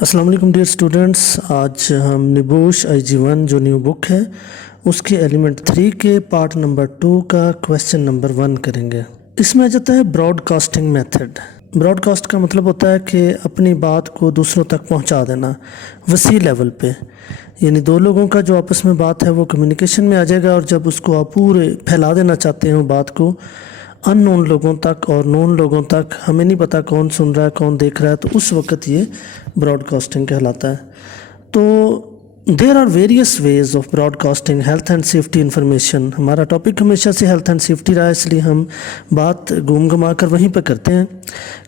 अस्सलाम वालेकुम dear students. आज हम निबोश IG1 जो न्यू बुक है उसके एलिमेंट 3 के पार्ट नंबर 2 का क्वेश्चन नंबर 1 करेंगे। इसमें आ जाता है ब्रॉडकास्टिंग मेथड। ब्रॉडकास्ट का मतलब होता है कि अपनी बात को दूसरों तक पहुंचा देना वसी लेवल पे, यानी दो लोगों का जो आपस में बात है वो कम्युनिकेशन में आ जाएगा, और जब उसको आप पूरे फैला देना चाहते हो बात को अननोन लोगों तक और नोन लोगों तक, हमें नहीं पता कौन सुन रहा है कौन देख रहा है, तो उस वक्त ये ब्रॉडकास्टिंग कहलाता है। तो there are various ways of broadcasting health and safety information. हमारा टॉपिक हमेशा से हेल्थ एंड सेफ्टी रहा है, इसलिए हम बात घूम घुमा कर वहीं पर करते हैं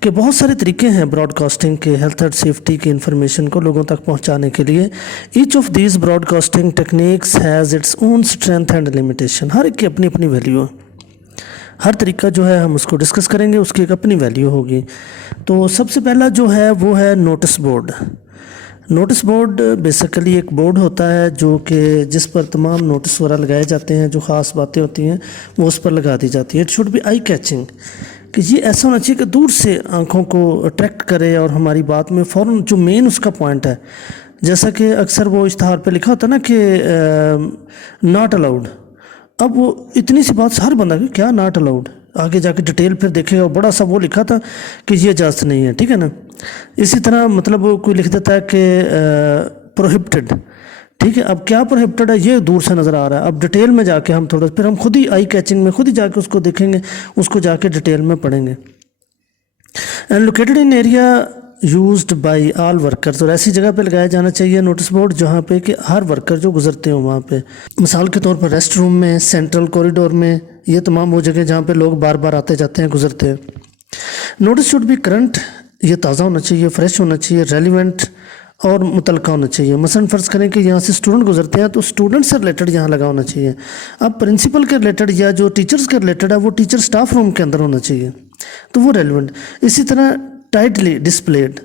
कि बहुत सारे तरीके हैं ब्रॉडकास्टिंग के हेल्थ एंड सेफ्टी की इन्फॉर्मेशन को लोगों तक पहुंचाने के लिए। Each of these broadcasting techniques has its own strength and limitation. हर एक की अपनी अपनी वैल्यू है, हर तरीका जो है हम उसको डिस्कस करेंगे, उसकी एक अपनी वैल्यू होगी। तो सबसे पहला जो है वो है notice board. Notice board basically एक बोर्ड होता है जो कि जिस पर तमाम नोटिस वगैरह लगाए जाते हैं, जो ख़ास बातें होती हैं वो उस पर लगा दी जाती है। It should be eye catching, कि ये ऐसा होना चाहिए कि दूर से आँखों को अट्रैक्ट करे और हमारी बात में फ़ौरन जो मेन उसका पॉइंट है, जैसा कि अक्सर वो इश्तहार पे लिखा होता है ना कि नॉट अलाउड। अब वो इतनी सी बात से हर बंदा कि क्या नॉट अलाउड, आगे जाके डिटेल फिर देखेगा बड़ा सा वो लिखा था कि ये इजाज़त नहीं है, ठीक है ना। इसी तरह मतलब कोई लिख देता है कि प्रोहिबिटेड, ठीक है। अब क्या प्रोहिबिटेड है ये दूर से नज़र आ रहा है, अब डिटेल में जाके हम थोड़ा फिर हम खुद ही आई कैचिंग में खुद ही जाके उसको देखेंगे, उसको जाके डिटेल में पढ़ेंगे। And located in area used by all workers, और ऐसी जगह पे लगाया जाना चाहिए नोटिस बोर्ड जहाँ पे कि हर वर्कर जो गुजरते हो वहाँ पे, मिसाल के तौर पर रेस्ट रूम में, सेंट्रल कॉरिडोर में, ये तमाम वो जगह जहाँ पे लोग बार बार आते जाते हैं गुजरते हैं। नोटिस शुड बी करंट, ये ताज़ा होना चाहिए, फ्रेश होना चाहिए, रेलिवेंट और मुतलका होना चाहिए। मसलन फ़र्ज़ करें कि यहाँ से स्टूडेंट गुजरते हैं तो स्टूडेंट से रिलेटेड यहाँ लगा होना चाहिए। अब प्रिंसिपल के रिलेटेड या जो टीचर्स के रिलेटेड है वो टीचर स्टाफ रूम के अंदर होना चाहिए, तो वो रेलिवेंट। इसी तरह टाइटली डिस्प्लेड,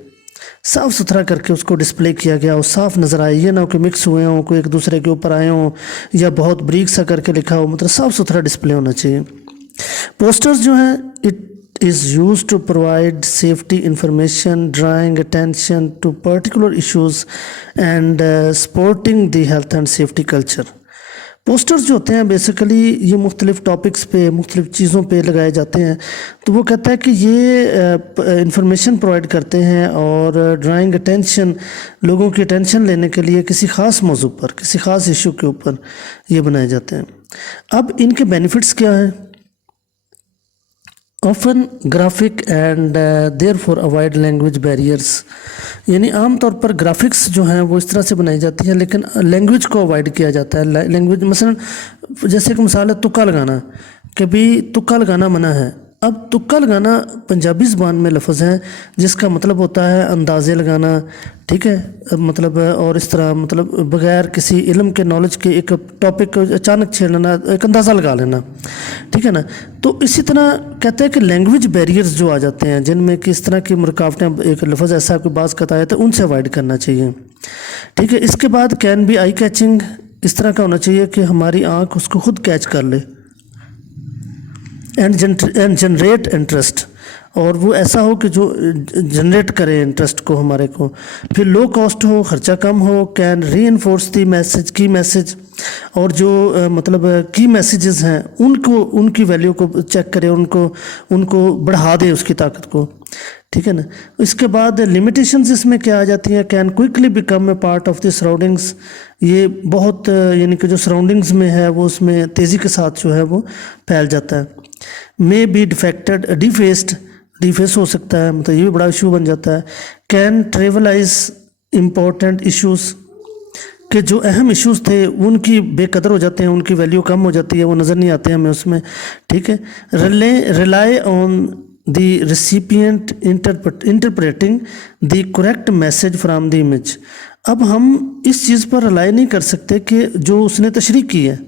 साफ़ सुथरा करके उसको डिस्प्ले किया गया और साफ़ नज़र आए, ये ना हो कि मिक्स हुए हों, कोई एक दूसरे के ऊपर आए हों या बहुत ब्रीक सा करके लिखा हो, मतलब साफ़ सुथरा डिस्प्ले होना चाहिए। पोस्टर्स जो हैं it is used to provide safety information, drawing attention to particular issues and supporting the health and safety culture. Posters जो होते हैं बेसिकली ये मुख्तलिफ़ टॉपिक्स पे मुख्तलिफ़ चीज़ों पे लगाए जाते हैं, तो वो कहता है कि ये इंफॉर्मेशन प्रोवाइड करते हैं और ड्राइंग अटेंशन, लोगों की अटेंशन लेने के लिए किसी ख़ास मौजू पर, किसी ख़ास इशू के ऊपर ये बनाए जाते हैं। अब इनके बेनिफिट्स क्या हैं? Often graphic and therefore avoid language barriers, यानी आम तौर पर ग्राफिक्स जो हैं वो इस तरह से बनाई जाती हैं लेकिन लैंग्वेज को अवॉइड किया जाता है। लैंग्वेज मसलन जैसे एक मिसाल है तुक्का लगाना, कि भी तुक्का लगाना मना है। अब तुक्का लगाना पंजाबी ज़बान में लफ्ज़ है जिसका मतलब होता है अंदाज़े लगाना, ठीक है, मतलब और इस तरह मतलब बग़ैर किसी इल्म के नॉलेज के एक टॉपिक को अचानक छेड़ लेना, एक अंदाज़ा लगा लेना, ठीक है ना। तो इसी तरह कहते हैं कि लैंग्वेज बैरियर्स जो आ जाते हैं जिनमें कि इस तरह की रुकावटें, एक लफ्ज़ ऐसा कोई बात कता है तो उनसे अवॉइड करना चाहिए, ठीक है। इसके बाद कैन बी आई कैचिंग, इस तरह का होना चाहिए कि हमारी आँख उसको खुद कैच कर ले। एंड जनरेट इंटरेस्ट, और वो ऐसा हो कि जो जनरेट करे इंटरेस्ट को हमारे को। फिर लो कॉस्ट हो, ख़र्चा कम हो। कैन री इन्फोर्स दी मैसेज, की मैसेज, और जो मतलब की मैसेजेस हैं उनको, उनकी वैल्यू को चेक करे, उनको बढ़ा दे उसकी ताकत को, ठीक है ना। इसके बाद लिमिटेशंस इसमें क्या आ जाती हैं? Can quickly become a part of the surroundings, ये बहुत यानी कि जो सराउंडिंग्स में है वो उसमें तेज़ी के साथ जो है वो फैल जाता है। मे बी डिफेक्टेड, डिफेस हो सकता है, मतलब ये भी बड़ा इशू बन जाता है। कैन ट्रेवलाइज इम्पोर्टेंट इश्यूज़, कि जो अहम इश्यूज़ थे उनकी बेकदर हो जाते हैं, उनकी वैल्यू कम हो जाती है, वो नज़र नहीं आते हमें उसमें, ठीक है। Rely on the recipient interpreting the correct message from the image. अब हम इस चीज़ पर रिलाई नहीं कर सकते कि जो उसने तशरीह की है,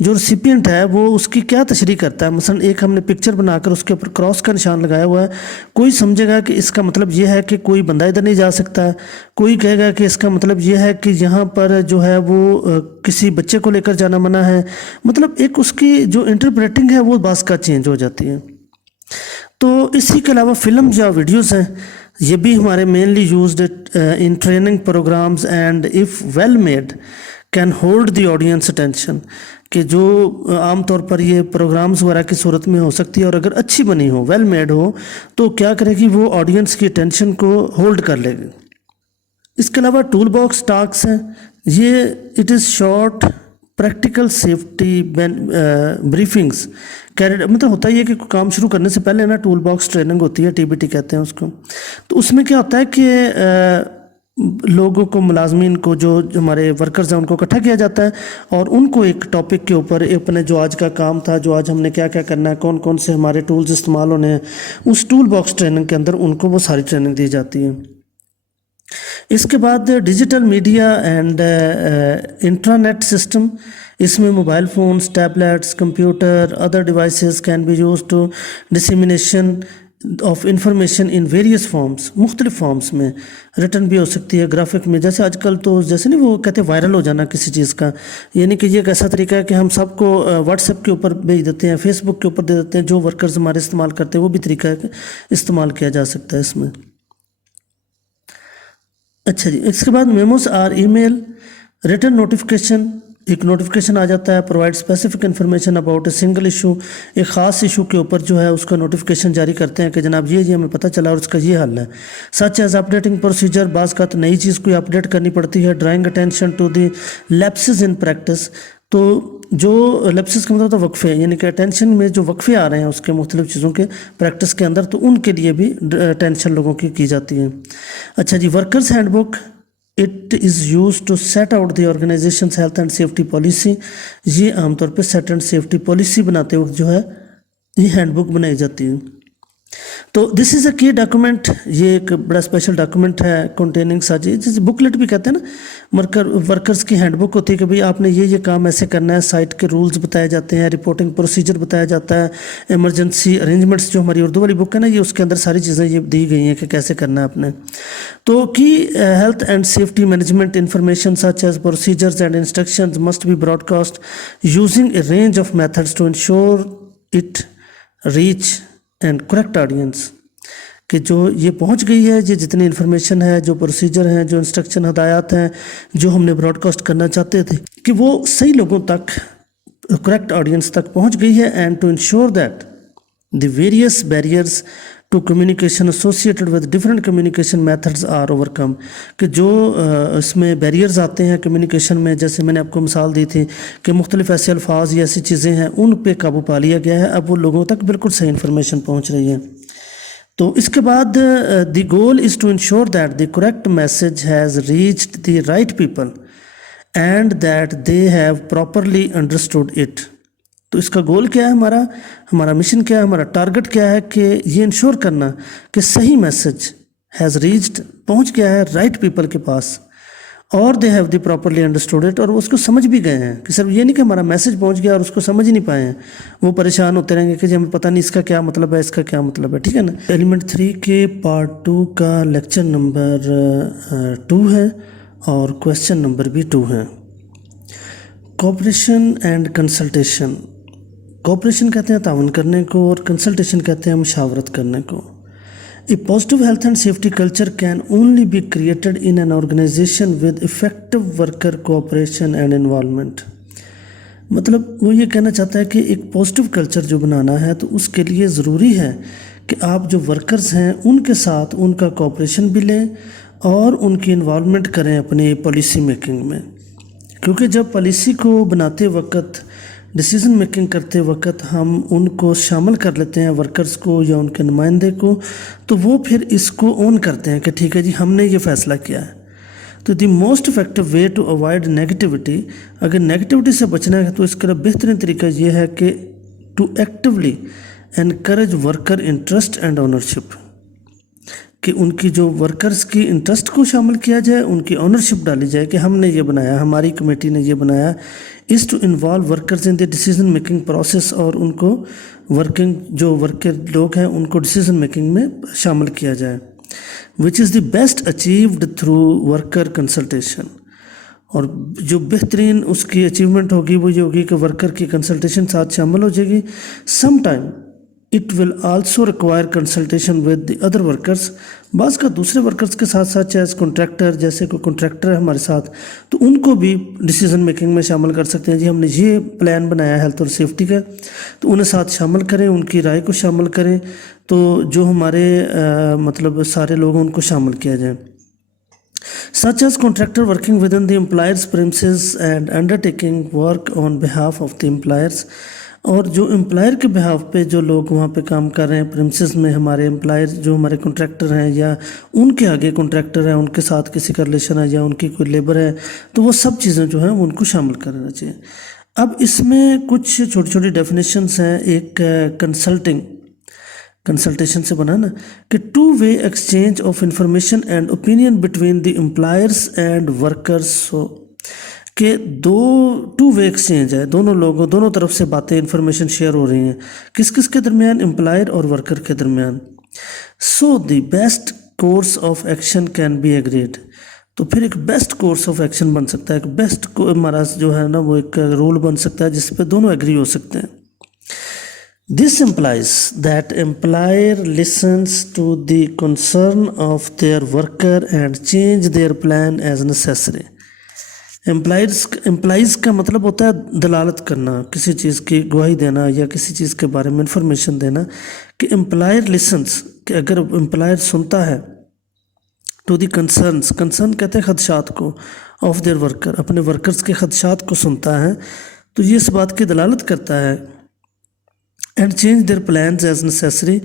जो रेसिपिएंट है वो उसकी क्या तशरीह करता है। मसलन एक हमने पिक्चर बनाकर उसके ऊपर क्रॉस का निशान लगाया हुआ है, कोई समझेगा कि इसका मतलब ये है कि कोई बंदा इधर नहीं जा सकता है, कोई कहेगा कि इसका मतलब ये है कि यहाँ पर जो है वो किसी बच्चे को लेकर जाना मना है। मतलब एक उसकी जो इंटरप्रेटिंग है वो बास का चेंज हो जाती है। तो इसी के अलावा फिल्म या वीडियोस हैं یہ بھی ہمارے mainly used in training programmes and if well made can hold the audience attention, کہ جو عام طور پر یہ پروگرامز وغیرہ کی صورت میں ہو سکتی ہے، اور اگر اچھی بنی ہو، ویل میڈ ہو، تو کیا کرے گی، وہ آڈینس کی اٹینشن کو ہولڈ کر لے گی۔ اس کے علاوہ ٹول باکس ٹاکس ہیں، یہ it is short practical safety briefings مطلب ہوتا ہی ہے کہ کام شروع کرنے سے پہلے نا ٹول باکس ٹریننگ ہوتی ہے، TBT کہتے ہیں اس کو۔ تو اس میں کیا ہوتا ہے کہ لوگوں کو، ملازمین کو، جو ہمارے ورکرز ہیں، ان کو اکٹھا کیا جاتا ہے اور ان کو ایک ٹاپک کے اوپر اپنے جو آج کا کام تھا، جو آج ہم نے کیا کیا کرنا ہے، کون کون سے ہمارے ٹولز استعمال ہونے ہیں، اس ٹول باکس ٹریننگ کے اندر ان کو وہ ساری ٹریننگ دی جاتی ہے۔ اس کے بعد digital media and intranet system, اس میں mobile phones, tablets, computer, other devices can be use to dissemination of information in various forms, مختلف فارمس میں، ریٹن بھی ہو سکتی ہے، گرافک میں، جیسے آج کل تو جیسے نہیں وہ کہتے ہیں وائرل ہو جانا کسی چیز کا، یعنی کہ یہ ایک ایسا طریقہ ہے کہ ہم سب کو واٹس ایپ کے اوپر بھیج دیتے ہیں، فیس بک کے اوپر دے دیتے ہیں، جو ورکرز ہمارے استعمال کرتے ہیں وہ بھی طریقہ ہے کہ استعمال کیا جا سکتا ہے اس میں۔ اچھا جی، اس کے بعد میموز آر ای میل، ریٹن نوٹیفیکیشن، ایک نوٹیفیکیشن آ جاتا ہے، provide specific information about a single issue, ایک خاص ایشو کے اوپر جو ہے اس کا نوٹیفیکیشن جاری کرتے ہیں کہ جناب یہ ہمیں پتہ چلا اور اس کا یہ حل ہے۔ سچ ایز اپڈیٹنگ پروسیجر، بعض کا نئی چیز کوئی اپڈیٹ کرنی پڑتی ہے، drawing attention to the lapses in practice, تو جو لیپسز کا مطلب وقفے، یعنی کہ اٹینشن میں جو وقفے آ رہے ہیں اس کے مختلف چیزوں کے پریکٹس کے اندر، تو ان کے لیے بھی اٹینشن لوگوں کی جاتی ہے۔ اچھا جی، workers handbook, it is use to set out the organizations health and safety policy, یہ عام طور پہ سیٹ اینڈ سیفٹی پالیسی بناتے وقت جو ہے یہ ہینڈ بک بنائی جاتی ہے۔ تو دس از اے کی ڈاکومنٹ، یہ ایک بڑا اسپیشل ڈاکومنٹ ہے کنٹیننگ سچ، جیسے بکلیٹ بھی کہتے ہیں نا، ورکرز کی ہینڈ بک ہوتی ہے کہ بھئی آپ نے یہ کام ایسے کرنا ہے، سائٹ کے رولز بتائے جاتے ہیں، رپورٹنگ پروسیجر بتایا جاتا ہے، ایمرجنسی ارینجمنٹس، جو ہماری اردو والی بک ہے نا، یہ اس کے اندر ساری چیزیں یہ دی گئی ہیں کہ کیسے کرنا ہے آپ نے۔ تو کی health and safety management information such as procedures and instructions must be broadcast using a range of methods to ensure it reach and correct audience, کہ جو یہ پہنچ گئی ہے، یہ جتنی انفارمیشن ہے، جو پروسیجر ہیں، جو انسٹرکشن ہدایات ہیں، جو ہم نے براڈ کاسٹ کرنا چاہتے تھے، کہ وہ صحیح لوگوں تک، کریکٹ آڈینس تک پہنچ گئی ہے، and to ensure that the various barriers to communication associated with different communication methods are overcome, کہ جو اس میں بیریئرز آتے ہیں کمیونیکیشن میں، جیسے میں نے آپ کو مثال دی تھی کہ مختلف ایسے الفاظ یا ایسی چیزیں ہیں، ان پہ قابو پا لیا گیا ہے، اب وہ لوگوں تک بالکل صحیح انفارمیشن پہنچ رہی ہے۔ تو اس کے بعد the goal is to ensure that the correct message has reached the right people and that they have properly understood it. تو اس کا گول کیا ہے، ہمارا مشن کیا ہے، ہمارا ٹارگٹ کیا ہے، کہ یہ انشور کرنا کہ صحیح میسج ہیز ریچڈ، پہنچ گیا ہے رائٹ پیپل کے پاس، اور they have the properly understood it, اور وہ اس کو سمجھ بھی گئے ہیں، کہ صرف یہ نہیں کہ ہمارا میسج پہنچ گیا اور اس کو سمجھ ہی نہیں پائے ہیں، وہ پریشان ہوتے رہیں گے کہ جی ہمیں پتہ نہیں اس کا کیا مطلب ہے، اس کا کیا مطلب ہے، ٹھیک ہے نا۔ ایلیمنٹ 3 کے پارٹ 2 کا لیکچر نمبر 2 ہے اور کویسچن نمبر بھی 2 ہے۔ کوآپریشن اینڈ کنسلٹیشن، کوآپریشن کہتے ہیں تعاون کرنے کو، اور کنسلٹیشن کہتے ہیں مشاورت کرنے کو۔ A positive health and safety culture can only be created in an organization with effective worker cooperation and involvement۔ مطلب وہ یہ کہنا چاہتا ہے کہ ایک پازیٹیو کلچر جو بنانا ہے، تو اس کے لیے ضروری ہے کہ آپ جو ورکرز ہیں ان کے ساتھ ان کا کوآپریشن بھی لیں اور ان کی انوالومنٹ کریں اپنی پالیسی میکنگ میں، کیونکہ جب پالیسی کو بناتے وقت، ڈیسیزن میکنگ کرتے وقت ہم ان کو شامل کر لیتے ہیں، ورکرز کو یا ان کے نمائندے کو، تو وہ پھر اس کو اون کرتے ہیں کہ ٹھیک ہے جی ہم نے یہ فیصلہ کیا ہے۔ تو the most effective way to avoid negativity, اگر نیگیٹیوٹی سے بچنا ہے تو اس کا بہترین طریقہ یہ ہے کہ to actually encourage worker interest and ownership, کہ ان کی جو ورکرز کی انٹرسٹ کو شامل کیا جائے، ان کی اونرشپ ڈالی جائے کہ ہم نے یہ بنایا، ہماری کمیٹی نے یہ بنایا، is to involve workers in the decision making process, اور ان کو جو ورکر لوگ ہیں ان کو ڈیسیزن میکنگ میں شامل کیا جائے، which is the best achieved through worker consultation. اور جو بہترین اس کی اچیومنٹ ہوگی وہ یہ ہوگی کہ ورکر کی کنسلٹیشن ساتھ شامل ہو جائے گی۔ Some time It will also require consultation with the other workers. बाज़ का दूसरे वर्कर्स के साथ साथ चाहे कॉन्ट्रैक्टर, जैसे कोई कॉन्ट्रैक्टर है हमारे साथ, तो उनको भी डिसीजन मेकिंग में शामिल कर सकते हैं। जी हमने ये प्लान बनाया हेल्थ और सेफ्टी का, तो उन्हें साथ शामिल करें, उनकी राय को शामिल करें, तो जो हमारे मतलब सारे लोग हैं उनको शामिल किया जाए। Such as contractor working within the employer's premises and undertaking work on behalf of the employers, और जो एम्प्लॉयर के बिहाफ पे जो लोग वहाँ पे काम कर रहे हैं प्रीमिसेस में, हमारे एम्प्लॉयर जो हमारे कॉन्ट्रैक्टर हैं या उनके आगे कॉन्ट्रैक्टर हैं, उनके साथ किसी का रिलेशन है या उनकी कोई लेबर है, तो वो सब चीज़ें जो हैं उनको शामिल करना चाहिए। अब इसमें कुछ छोटी छोटी डेफिनेशंस हैं। एक कंसल्टेशन से बना ना कि two way exchange of information and opinion between the employers and workers, के टू वे एक्सचेंज है, दोनों लोगों दोनों तरफ से बातें इन्फॉर्मेशन शेयर हो रही हैं, किस किस के दरमियान, एम्प्लॉयर और वर्कर के दरमियान। So the best course of action can be agreed, तो फिर एक बेस्ट कोर्स ऑफ एक्शन बन सकता है, एक बेस्ट को हमारा जो है ना वो एक रूल बन सकता है जिस पे दोनों एग्री हो सकते हैं। This implies that employer listens to the concern of their worker and change their plan as necessary. एम्प्लाइज़ का मतलब होता है दलालत करना, किसी चीज़ की गवाही देना या किसी चीज़ के बारे में इंफॉर्मेशन देना, कि एम्प्लॉयर लिसन्स, कि अगर एम्प्लॉयर सुनता है टू दी कंसर्न कहते हैं खदशात को, ऑफ देयर वर्कर, अपने वर्कर्स के खदशात को सुनता है, तो ये इस बात की दलालत करता है। And change their plans as necessary,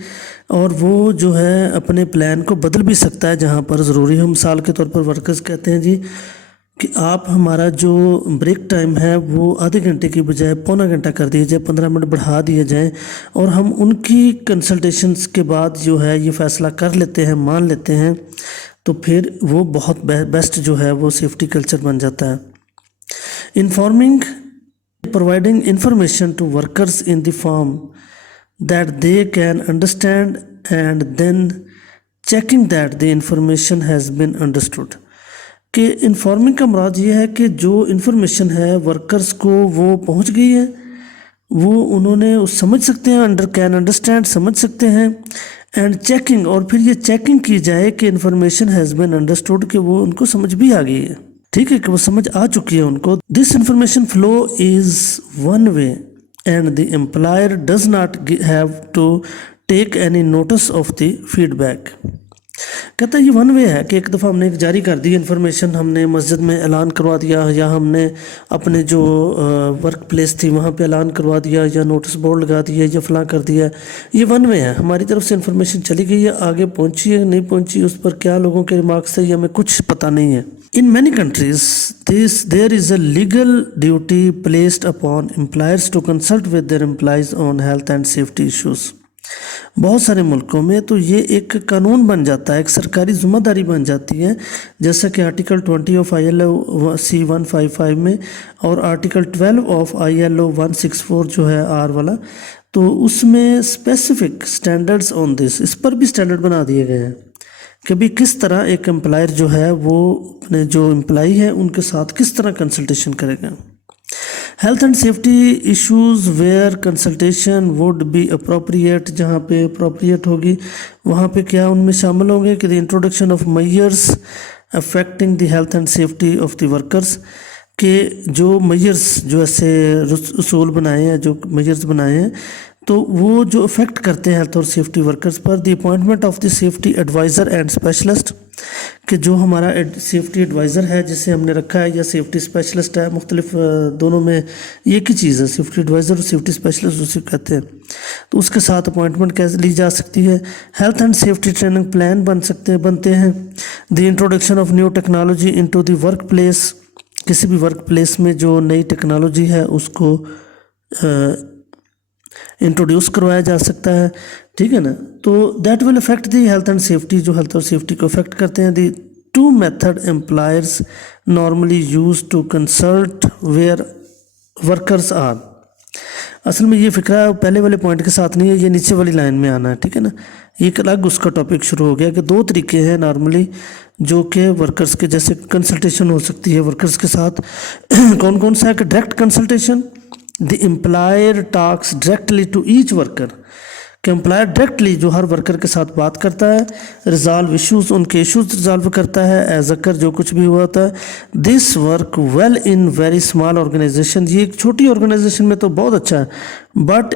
और वो जो है अपने प्लान को बदल भी सकता है जहाँ पर ज़रूरी हो। मिसाल के तौर पर वर्कर्स कहते हैं जी कि आप हमारा जो ब्रेक टाइम है वो आधे घंटे की बजाय पौना घंटा कर दिया जाए, 15 मिनट बढ़ा दिए जाएं, और हम उनकी कंसल्टेशंस के बाद जो है ये फ़ैसला कर लेते हैं, मान लेते हैं, तो फिर वो बहुत बेस्ट जो है वो सेफ्टी कल्चर बन जाता है। Informing providing information to workers in the form that they can understand and then checking that the information has been understood, कि इन्फॉर्मिंग का मुराद ये है कि जो इन्फॉर्मेशन है वर्कर्स को वो पहुंच गई है, वो उन्होंने समझ सकते हैं, कैन अंडरस्टैंड समझ सकते हैं, एंड चेकिंग, और फिर ये चेकिंग की जाए कि इन्फॉर्मेशन हैज़ बीन अंडरस्टूड, कि वो उनको समझ भी आ गई है, ठीक है, कि वो समझ आ चुकी है उनको। This information flow is one way and the employer does not have to take any notice of the feedback. कहता है ये वन वे है कि एक दफ़ा हमने जारी कर दी इन्फॉर्मेशन, हमने मस्जिद में ऐलान करवा दिया, या हमने अपने जो वर्क प्लेस थी वहाँ पे ऐलान करवा दिया, या नोटिस बोर्ड लगा दिया, या फलां कर दिया, ये वन वे है, हमारी तरफ से इन्फॉर्मेशन चली गई है, आगे पहुँची है नहीं पहुँची, उस पर क्या लोगों के रिमार्क्स थे ये हमें कुछ पता नहीं है। In many countries, there is a legal duty placed upon employers to consult with their employees on health and safety issues. बहुत सारे मुल्कों में तो ये एक कानून बन जाता है, एक सरकारी ज़िम्मेदारी बन जाती है, जैसा कि आर्टिकल 20 ऑफ ILO C155 में और आर्टिकल 12 ऑफ ILO 164 जो है R वाला, तो उसमें स्पेसिफिक स्टैंडर्ड्स ऑन दिस, इस पर भी स्टैंडर्ड बना दिए गए हैं कि भी किस तरह एक एम्प्लॉयर जो है वो अपने जो एम्प्लॉई है उनके साथ किस तरह कंसल्टेशन करेगा। Health and safety issues where consultation would be appropriate, जहाँ पे अप्रोप्रिएट होगी वहाँ पे क्या उनमें शामिल होंगे कि the introduction of measures affecting the health and safety of the workers, के जो मेजर्स जो ऐसे उसूल बनाए हैं, जो मेजर्स बनाए हैं, तो वो जो अफेक्ट करते हैं हेल्थ और सेफ्टी वर्कर्स पर। The appointment of the safety adviser and specialist, कि जो हमारा सेफ्टी एडवाइज़र है जिसे हमने रखा है, या सेफ्टी स्पेशलिस्ट है, मुख्तलिफ दोनों में एक ही चीज़ है, सेफ्टी एडवाइज़र और सेफ्टी स्पेशलिस्ट उसे कहते हैं, तो उसके साथ अपॉइंटमेंट कैसे ली जा सकती है। Health and safety training plan बनते हैं। The introduction of new technology into the work place, किसी भी वर्क प्लेस में जो नई टेक्नोलॉजी है उसको इंट्रोड्यूस करवाया जा सकता है, ठीक है ना। तो that will affect the health and safety, जो हेल्थ और सेफ्टी को अफेक्ट करते हैं। The two method employers normally use to consult where workers are, असल में ये फिक्रा पहले वाले पॉइंट के साथ नहीं है, ये नीचे वाली लाइन में आना है, ठीक है ना। ये एक अलग उसका टॉपिक शुरू हो गया कि दो तरीके हैं नॉर्मली जो कि वर्कर्स के जैसे कंसल्टेशन हो सकती है वर्कर्स के साथ। कौन कौन सा है कि direct consultation, the employer talks directly to each worker, कि एम्प्लॉयर डायरेक्टली जो हर वर्कर के साथ बात करता है, रिजॉल्व इश्यूज, उनके इश्यूज रिजॉल्व करता है, एज अकर जो कुछ भी हुआ होता है। This work well in very small organisation, ये एक छोटी ऑर्गेनाइजेशन में तो बहुत अच्छा है, but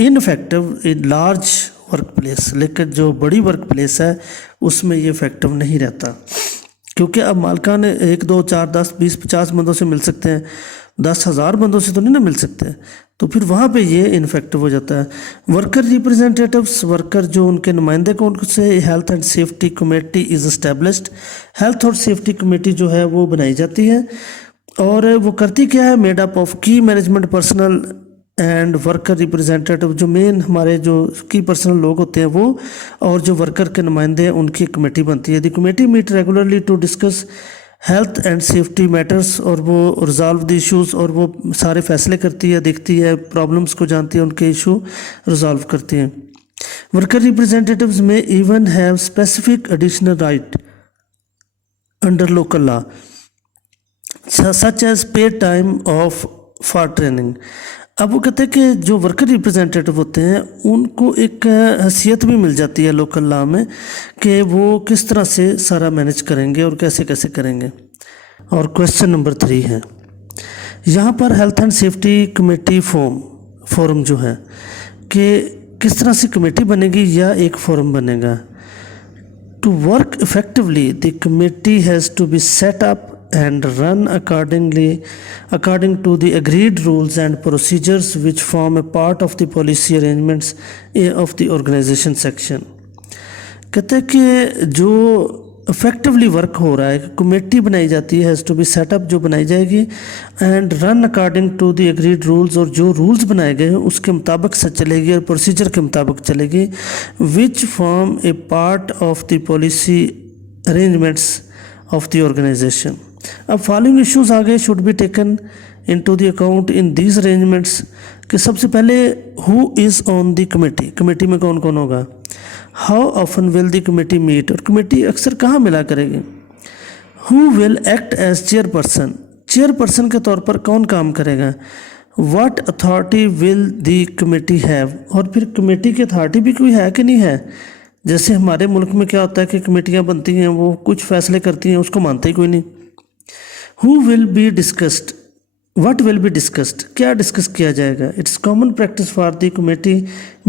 ineffective in large workplace, लेकिन जो बड़ी वर्क प्लेस है उसमें ये इफेक्टिव नहीं रहता, क्योंकि अब मालिकान 1 2 4 10 20 50 बंदों से मिल सकते हैं, 10,000 बंदों से तो नहीं ना मिल सकते, तो फिर वहाँ पे ये इनफेक्टिव हो जाता है। वर्कर रिप्रेजेंटेटिव्स, वर्कर जो उनके नुमाइंदे को, उनसे health and safety committee is established, health और सेफ्टी कमेटी जो है वो बनाई जाती है, और वो करती क्या है, मेड अप ऑफ की management personal and worker representative, जो मेन हमारे जो की पर्सनल लोग होते हैं वो, और जो वर्कर के नुमाइंदे हैं उनकी कमेटी बनती है। The committee meet regularly to discuss health and safety matters, और वो रिजॉल्व द इश्यूज़, और वो सारे फैसले करती है, देखती है, प्रॉब्लम्स को जानती है, उनके इशू रिजॉल्व करती हैं। Worker representatives may even have specific additional right under local law such as paid time off for training. अब वो कहते हैं कि जो वर्कर रिप्रेजेंटेटिव होते हैं उनको एक हैसियत भी मिल जाती है लोकल लॉ में कि वो किस तरह से सारा मैनेज करेंगे और कैसे कैसे करेंगे। और क्वेश्चन नंबर 3 है, यहाँ पर health and safety committee forum जो है कि किस तरह से कमेटी बनेगी या एक फोरम बनेगा। To work effectively the committee has to be set up and run according to the agreed rules and procedures which form a part of the policy arrangements of the organization section। कहते हैं कि जो effectively work हो रहा है, committee बनाई जाती है, हैज़ टू बी सेटअप जो बनाई जाएगी, and run according to the agreed rules, और जो रूल्स बनाए गए हैं उसके मुताबिक से चलेगी और प्रोसीजर के मुताबिक चलेगी, which form a part of the policy arrangements of the organisation. अब फॉलोइंग इश्यूज आगे should be taken into the account in these arrangements, कि सबसे पहले who is on the committee, committee में कौन कौन होगा, how often will the committee meet, और कमेटी अक्सर कहाँ मिला करेगी, who will act as chairperson, chairperson के तौर पर कौन काम करेगा, what authority will the committee have, और फिर कमेटी की अथॉरिटी भी कोई है कि नहीं है। जैसे हमारे मुल्क में क्या होता है कि कमेटियाँ बनती हैं, वो कुछ फैसले करती हैं, उसको मानते ही कोई नहीं। Who will be discussed? What will be discussed? क्या डिस्कस किया जाएगा। It's common practice for the committee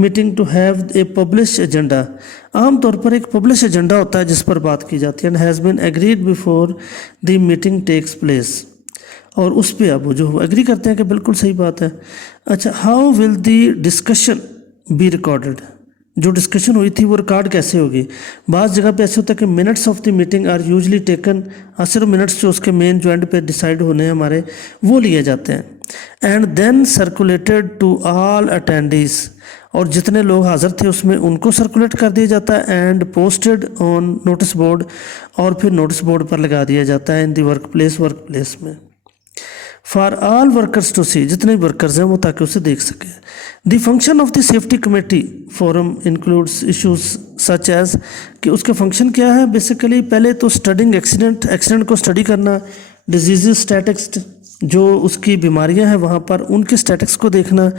meeting to have a published agenda। आम तौर पर एक published agenda होता है जिस पर बात की जाती है, and has been agreed before the meeting takes place। और उस पर अब जो एग्री करते हैं कि बिल्कुल सही बात है। अच्छा, how will the discussion be recorded? जो डिस्कशन हुई थी वो रिकॉर्ड कैसे होगी। बाज़ जगह पे ऐसे होता है कि minutes of the meeting are usually taken, सिर्फ मिनट्स जो उसके मेन जो एंड पे डिसाइड होने हैं हमारे वो लिए जाते हैं, and then circulated to all attendees, और जितने लोग हाज़िर थे उसमें उनको सर्कुलेट कर दिया जाता है, and posted on notice board, और फिर नोटिस बोर्ड पर लगा दिया जाता है इन दी वर्क प्लेस में, for all workers to see, जितने वर्कर्स हैं वो ताकि उसे देख सकें। The function of the safety committee forum includes issues such as, कि उसके फंक्शन क्या है बेसिकली, पहले तो स्टडिंग एक्सीडेंट को स्टडी करना, डिजीज़ स्टैटिक्स, जो उसकी बीमारियां हैं वहाँ पर उनके स्टैटिक्स को देखना,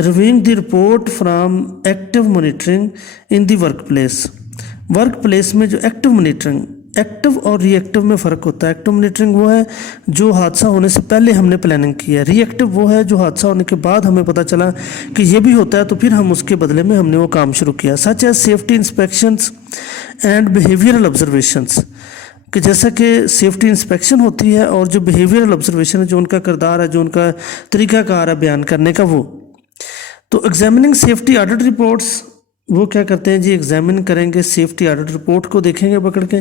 reviewing the report from active monitoring in the work place में जो एक्टिव मॉनिटरिंग, एक्टिव और रिएक्टिव में फ़र्क होता है। एक्टिव मॉनिटरिंग वो है जो हादसा होने से पहले हमने प्लानिंग की है, रिएक्टिव वो है जो हादसा होने के बाद हमें पता चला कि ये भी होता है तो फिर हम उसके बदले में हमने वो काम शुरू किया। Such as safety inspections and behavioural observations, कि जैसा कि सेफ्टी इंस्पेक्शन होती है और जो बिहेवियरल ऑब्जर्वेशन है, जो उनका किरदार है, जो उनका तरीक़ाकार है बयान करने का, वो तो एग्जामिनिंग सेफ्टी ऑडिट रिपोर्ट्स, वो क्या करते हैं जी, एग्जामिन करेंगे सेफ्टी ऑडिट रिपोर्ट को, देखेंगे पकड़ के।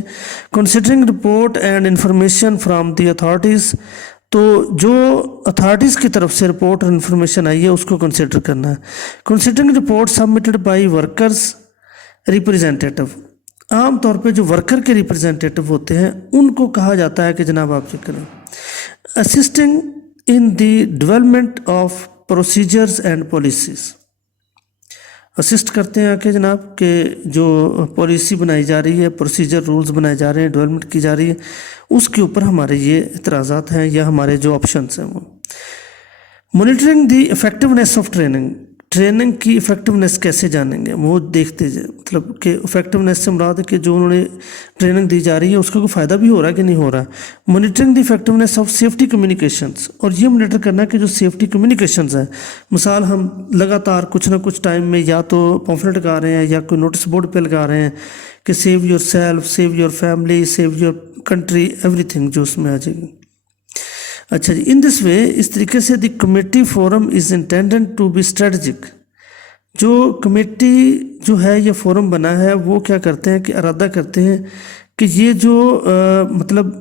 Considering report and information from the authorities, तो जो अथॉरिटीज़ की तरफ से रिपोर्ट और इन्फॉर्मेशन आई है उसको कंसिडर करना है। Considering report submitted by workers representative, आम तौर पे जो वर्कर के रिप्रेजेंटेटिव होते हैं उनको कहा जाता है कि जनाब आप चेक करें। Assisting in the development of procedures and policies, assist करते हैं आके जनाब कि जो पॉलिसी बनाई जा रही है, प्रोसीजर रूल्स बनाए जा रहे हैं, डेवलपमेंट की जा रही है, उसके ऊपर हमारे ये इतराज़ात हैं या हमारे जो ऑप्शंस हैं वो। Monitoring the effectiveness of training, training की इफ़ेक्टिवनेस कैसे जानेंगे, वो देखते जाए, मतलब कि इफ़ेक्टिवनेस से मुराद है कि जो उन्होंने ट्रेनिंग दी जा रही है उसका कोई फ़ायदा भी हो रहा है कि नहीं हो रहा। Monitoring the effectiveness of safety communications, और ये मॉनिटर करना कि जो सेफ्टी कम्युनिकेशंस हैं, मिसाल हम लगातार कुछ ना कुछ टाइम में या तो पॉम्फलेट लगा रहे हैं या कोई नोटिस बोर्ड पे लगा रहे हैं कि save your self, save your family, save your country, everything जो उसमें आ जाएगी। अच्छा जी, इन दिस वे, इस तरीके से the committee forum is intended to be strategic. जो कमेटी जो है, ये फोरम बना है, वो क्या करते हैं कि इरादा करते हैं कि ये जो मतलब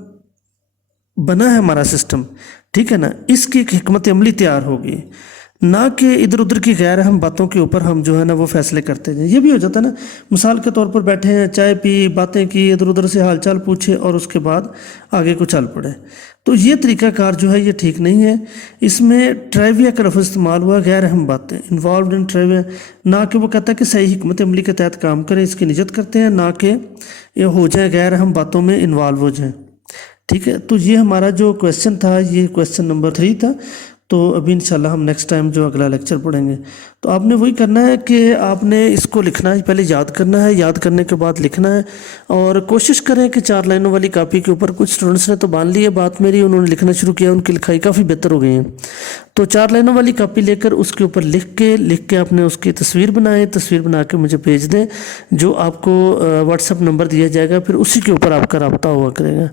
बना है हमारा सिस्टम, ठीक है ना, इसकी एक हिकमत अमली तैयार होगी, ना कि इधर उधर की गैर अहम बातों के ऊपर हम जो है ना वो फैसले करते हैं। ये भी हो जाता है ना, मिसाल के तौर पर बैठे हैं, चाय पी, बातें की, इधर उधर से हालचाल पूछे और उसके बाद आगे को चल पड़े। तो ये तरीक़ाकार जो है ये ठीक नहीं है। इसमें ट्राइविया का लफ्ज़ इस्तेमाल हुआ, गैर अहम बातें, इन्वॉल्व इन ट्राइविया, ना कि वो कहता है कि सही हिकमत अमली के तहत काम करें, इसकी नियत करते हैं, ना कि ये हो जाए गैर अहम बातों में इन्वॉल्व हो जाए। ठीक है, तो ये हमारा जो क्वेश्चन था, ये क्वेश्चन नंबर 3 था। तो अभी इंशाल्लाह हम नेक्स्ट टाइम जो अगला लेक्चर पढ़ेंगे। तो आपने वही करना है कि आपने इसको लिखना है, पहले याद करना है, याद करने के बाद लिखना है, और कोशिश करें कि 4 लाइनों वाली कापी के ऊपर, कुछ स्टूडेंट्स ने तो मान ली है बात मेरी, उन्होंने लिखना शुरू किया, उनकी लिखाई काफ़ी बेहतर हो गई है। तो 4 लाइनों वाली कापी लेकर उसके ऊपर लिख के आपने उसकी तस्वीर बनाएं, तस्वीर बना के मुझे भेज दें, जो आपको व्हाट्सएप नंबर दिया जाएगा, फिर उसी के ऊपर आपका रब्ता हुआ करेगा।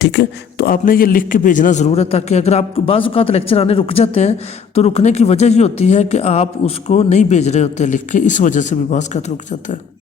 ठीक है, तो आपने ये लिख के भेजना ज़रूर है, ताकि अगर आप बाज़ औक़ात लेक्चर आने रुक जाते हैं तो रुकने की वजह ये होती है कि आप उसको नहीं भेज रहे होते लिख के, इस वजह से भी बाज़ औक़ात रुक जाता है।